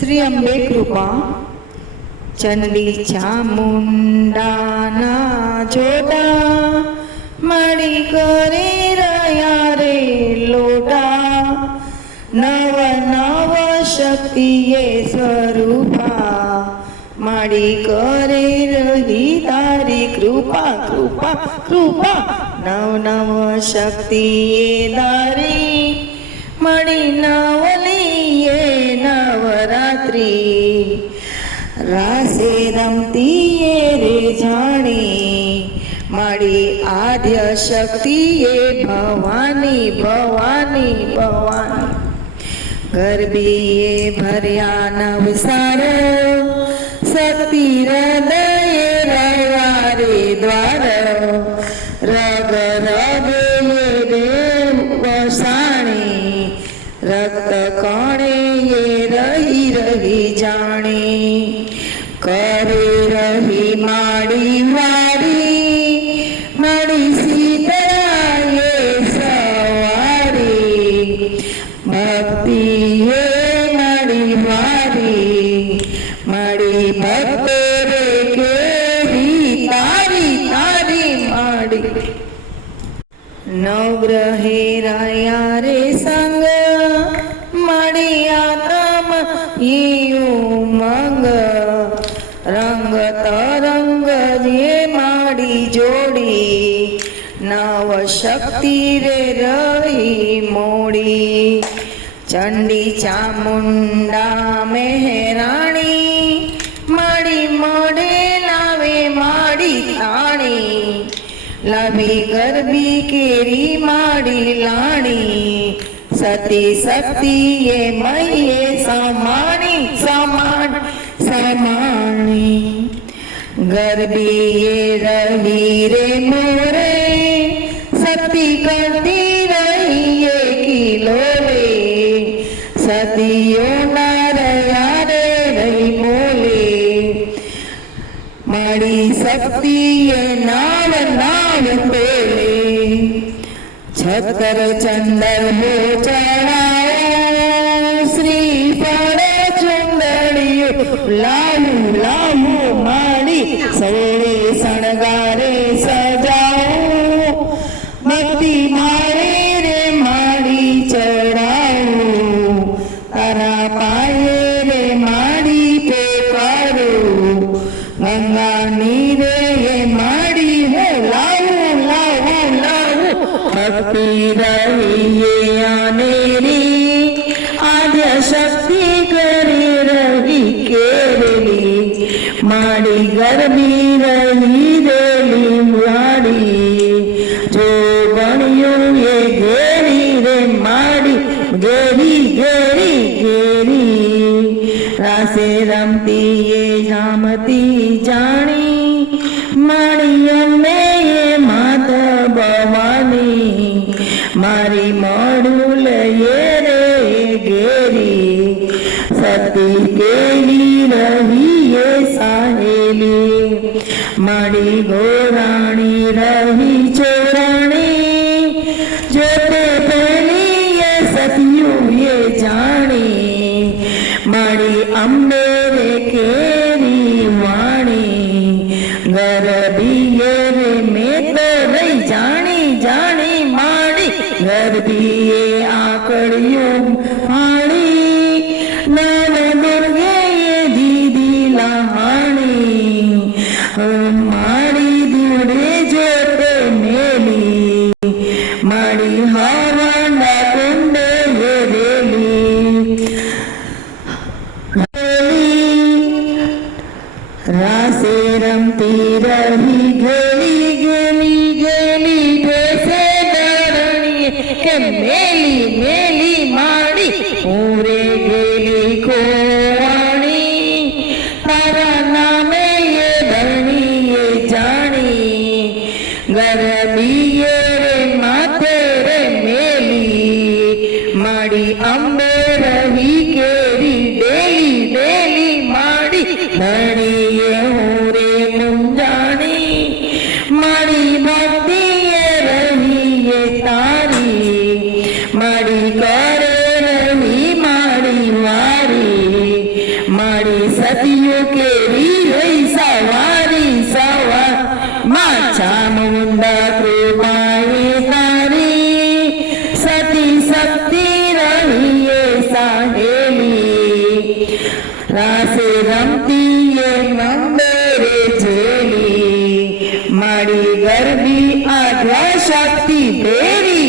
શ્રી અંબે કૃપા ચંડી ચામુંડાના જોડા મળી કરે રહ્યા રે લોટા નવ નવ શક્તિએ સ્વરૂપા મળી કરે રહી તારી કૃપા કૃપા કૃપા નવ નવ શક્તિએ દારી મળી નવલીએ નવરાત્રી રાસે રમતીએ રે જાણી મળી આદ્ય શક્તિએ ભવાની ભવાની ભવાની ગરબીએ ભર્યા નવસાર શક્તિ હૃદયે રવારે દ્વાર રગ રગે દેવ વસાણી રક્ત કણે રહી રહી જાણી કરે રહી માડી વાડી મળી સીતાએ સવારી ભક્તિએ મળી વારી મળી ભક્તો રે કેવી તારી તારી માડી નવગ્રહે રહ્યા રે સંગ મળી આત્મ ઉમંગ રંગ તરંગ જે માડી જોડી નવ શક્તિ રે રહી મોડી ચંડી ચામુંડા મહેરાણી માડી મોઢે લાવે માડી તાણી લાવી ગરબી કેરી માડી લાણી સતી શક્તિએ મયે સમાણી સમાણ સમાણી ગરબીએ રહી રે મોરે સતી કરતી રહીએ કિલોરે સતીઓ ના રહ્યા રે રહી મોલે મારી શક્તિએ નાવ નાવ પેલે છતર ચંદર હો ચડાવો શ્રી ફળ ચુંદડીઓ લાવું લાવું માડી સૌરે શણગારે સજાવો ભક્તિ મારે રે માડી ચડાવો તારા પાયે રે માડી પોકારો ગંગાની રે માડી હો લાવું લાવું લાવું ભક્તિ રહીએ અનેરી આદ્ય શક્તિ કરી રહી કેરલી માડી ગરબી રહી દેલી માડી જો ગણ્યું એ ઘેરી રે માડી ઘેરી ઘેરી ઘેરી રાસે રમતી એ જામતી જાણી માડી અમે માત ભવાની મારી મોડું લઈએ રે ઘેરી સતી કેલી રહીએ સાહેલી માડી ગોરાણી રહી ચોરાણી જોતે પહેલી એ સતિયું એ જાણી માડી અંબે રે કેરી વાણી ગરબીએ રે મેં તો રહી જાણી જાણી માડી ગરબીએ આકડિયું હાણી નવ દુર્ગે દીદી લહાણી માડી દૂરે જોતે મેલી માડી હવાના કુંડે રેલી રાસે રમતી રહી ગેલી ગેલી ગેલી ઢેસે દરણીએ કે મેલી મેલી માડી પૂરે ગેલી કોવાણી તારા નામે એ ધરણીએ જાણી ગરબીએ રે માથે રે મેલી માડી અંબે રહી કેરી ડેલી ડેલી માડી ધણીએ હું રે મુંજાણી માડી ભક્તિએ રહીએ તારી માડી કરે રહી માડી વારી મારી ગરબી આદ્યા શક્તિ બેરી